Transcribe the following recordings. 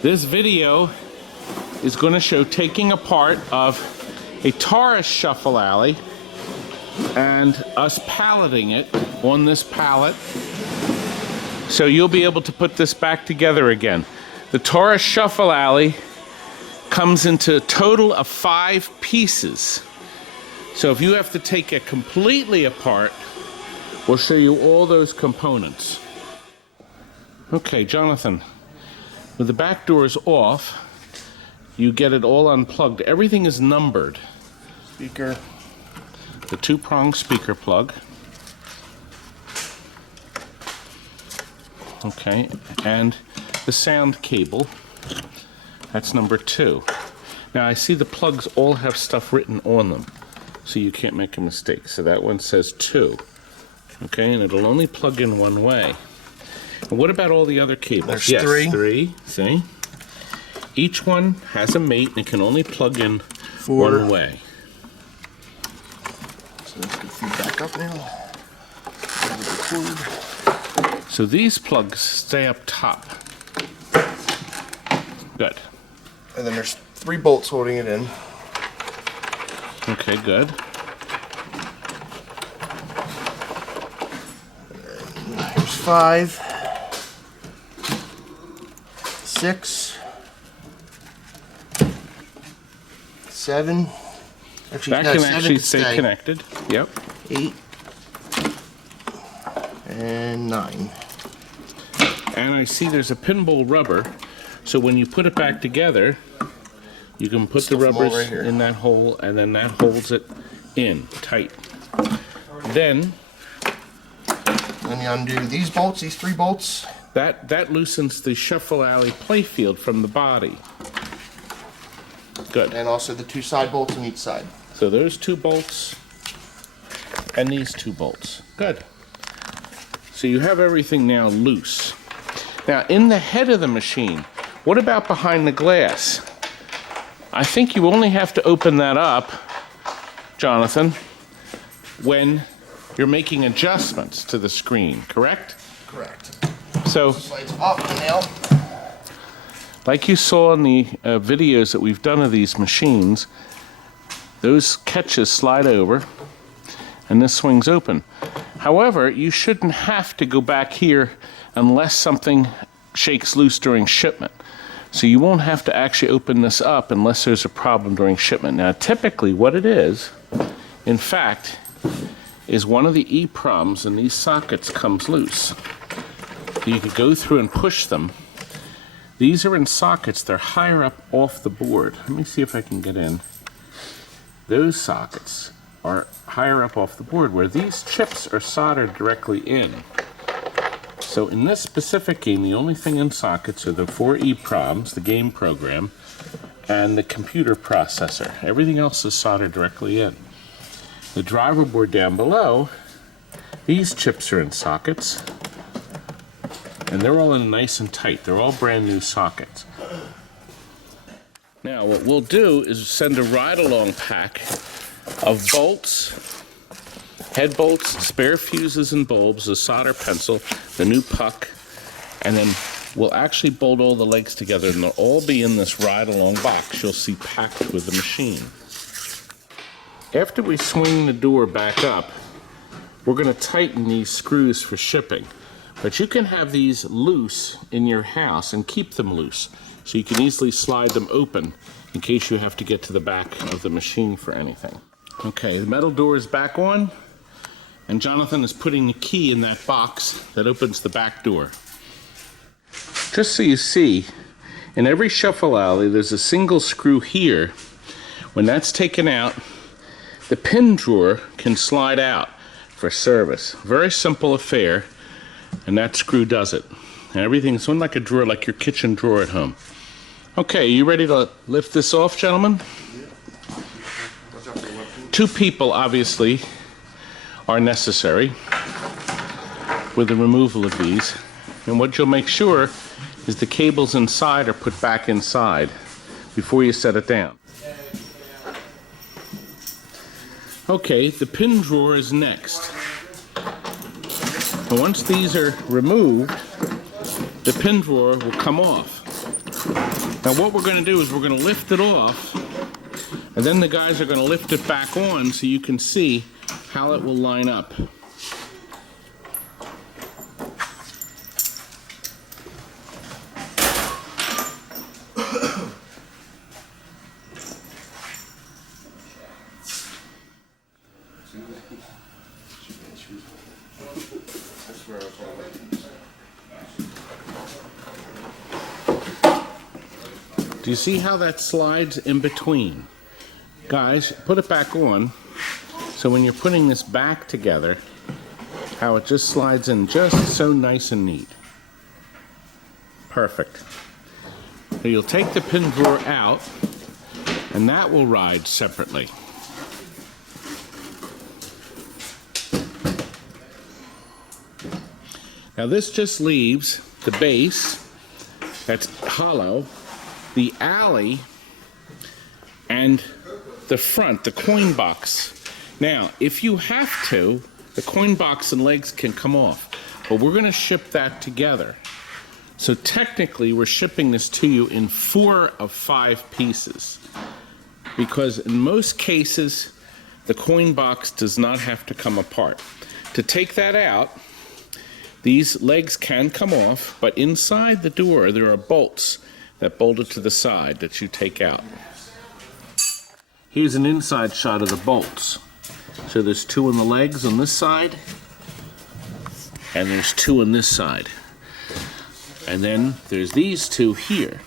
This video is going to show taking apart of a TODD'S shuffle alley and us palleting it on this pallet. So you'll be able to put this back together again. The TODD'S shuffle alley comes into a total of 5 pieces. So if you have to take it completely apart, we'll show you all those components. Okay, Jonathan, with the back doors off, you get it all unplugged. Everything is numbered. Speaker. The 2-prong speaker plug. Okay, and the sound cable. That's number 2. Now I see the plugs all have stuff written on them, so you can't make a mistake. So that one says 2. Okay, and it'll only plug in one way. And what about all the other cables? There's 3. 3, see? Each one has a mate and it can only plug in 4. one way. So let's get feed back up now. So these plugs stay up top. Good. And then there's 3 bolts holding it in. Okay, good. Here's 5, 6, 7. Actually, That no, can 7 actually can stay connected. Yep. 8 and 9. And I see there's a pinball rubber, so when you put it back together, you can put the rubbers right here in that hole, and then that holds it in tight. Then you undo these bolts, these 3 bolts. that loosens the shuffle alley playfield from the body. Good. And also the 2 side bolts on each side. So those 2 bolts and these 2 bolts. Good. So you have everything now loose. Now in the head of the machine, what about behind the glass? I think you only have to open that up, Jonathan, when you're making adjustments to the screen, correct? Correct. So, Slides up now. like you saw in the videos that we've done of these machines, those catches slide over and this swings open. However, you shouldn't have to go back here unless something shakes loose during shipment. So you won't have to actually open this up unless there's a problem during shipment. Now, typically what it is, in fact, is one of the EPROMs in these sockets comes loose. So you could go through and push them. These are in sockets, they're higher up off the board. Let me see if I can get in. Those sockets are higher up off the board where these chips are soldered directly in. So in this specific game, the only thing in sockets are the 4 EPROMs, the game program, and the computer processor. Everything else is soldered directly in. The driver board down below, these chips are in sockets, and they're all in nice and tight. They're all brand new sockets. Now what we'll do is send a ride-along pack of bolts, head bolts, spare fuses and bulbs, a solder pencil, the new puck, and then we'll actually bolt all the legs together and they'll all be in this ride-along box you'll see packed with the machine. After we swing the door back up, we're going to tighten these screws for shipping. But you can have these loose in your house and keep them loose, so you can easily slide them open in case you have to get to the back of the machine for anything. Okay, the metal door is back on, and Jonathan is putting the key in that box that opens the back door. Just so you see, in every shuffle alley there's a single screw here. When that's taken out, the pin drawer can slide out for service. Very simple affair, and that screw does it. And everything's on like a drawer, like your kitchen drawer at home. Okay, you ready to lift this off, gentlemen? 2 people, obviously, are necessary with the removal of these. And what you'll make sure is the cables inside are put back inside before you set it down. Okay, the pin drawer is next. And once these are removed, the pin drawer will come off. Now what we're going to do is we're going to lift it off, and then the guys are going to lift it back on so you can see how it will line up. Do you see how that slides in between? Guys, put it back on, so when you're putting this back together, how it just slides in just so nice and neat. Perfect. So you'll take the pin drawer out, and that will ride separately. Now this just leaves the base, that's hollow, the alley, and the front, the coin box. Now, if you have to, the coin box and legs can come off, but we're going to ship that together. So technically, we're shipping this to you in 4 of 5 pieces, because in most cases, the coin box does not have to come apart. To take that out, these legs can come off, but inside the door, there are bolts that bolt it to the side that you take out. Here's an inside shot of the bolts. So there's 2 on the legs on this side, and there's 2 on this side. And then there's these 2 here.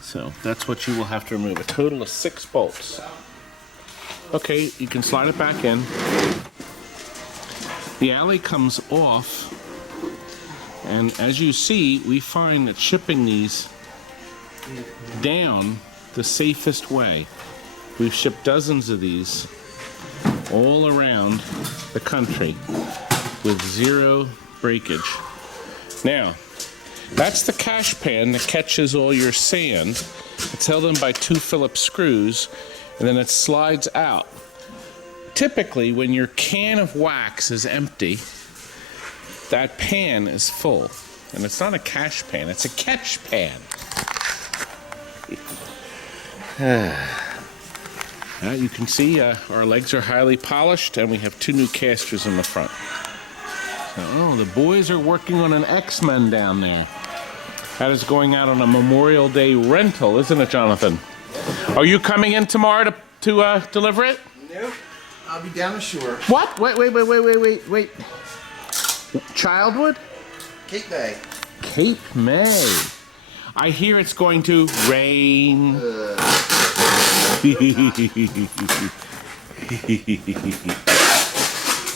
So that's what you will have to remove, a total of 6 bolts. Okay, you can slide it back in. The alley comes off, and as you see, we find that shipping these down the safest way. We've shipped dozens of these all around the country with 0 breakage. Now, that's the cash pan that catches all your sand. It's held in by 2 Phillips screws, and then it slides out. Typically, when your can of wax is empty, that pan is full. And it's not a cash pan, it's a catch pan. You can see our legs are highly polished, and we have 2 new casters in the front. So, oh, the boys are working on an X-Men down there. That is going out on a Memorial Day rental, isn't it, Jonathan? Are you coming in tomorrow to deliver it? Nope. I'll be down the shore. What? Wait. Childwood? Cape May. Cape May. I hear it's going to rain.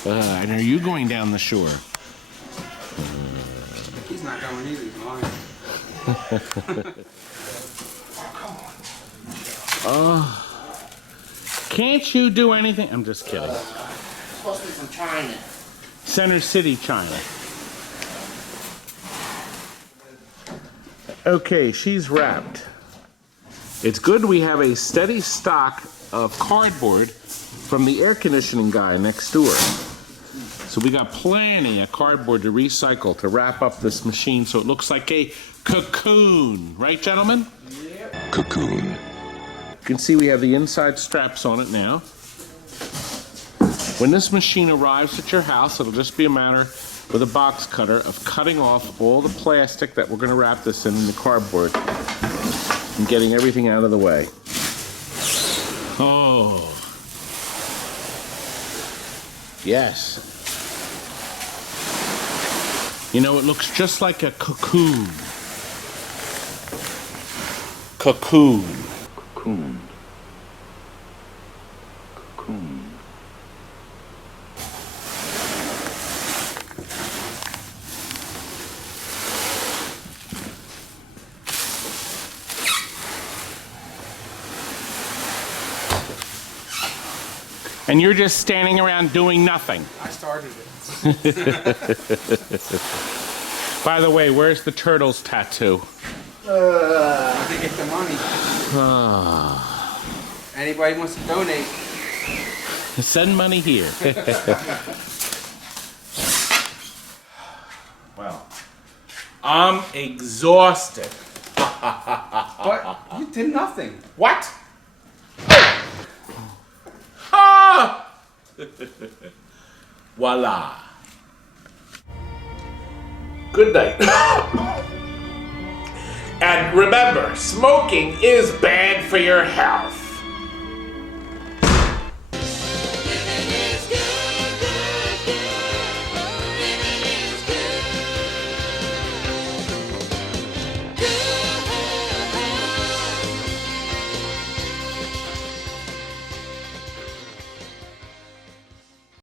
And are you going down the shore? He's not going either, he's lying. Oh. Can't you do anything? I'm just kidding. It's supposed to be from China. Center City, China. Okay, she's wrapped. It's good we have a steady stock of cardboard from the air conditioning guy next door. So we got plenty of cardboard to recycle to wrap up this machine so it looks like a cocoon. Right, gentlemen? Yep. Cocoon. You can see we have the inside straps on it now. When this machine arrives at your house, it'll just be a matter with a box cutter of cutting off all the plastic that we're going to wrap this in the cardboard and getting everything out of the way. Oh. Yes. You know, it looks just like a cocoon. Cocoon. Cocoon. Cocoon. And you're just standing around doing nothing. I started it. By the way, where's the turtle's tattoo? To get the money. Anybody wants to donate? Send money here. Well, I'm exhausted. But you did nothing. What? Ha! Voila. Good night. And remember, smoking is bad for your health.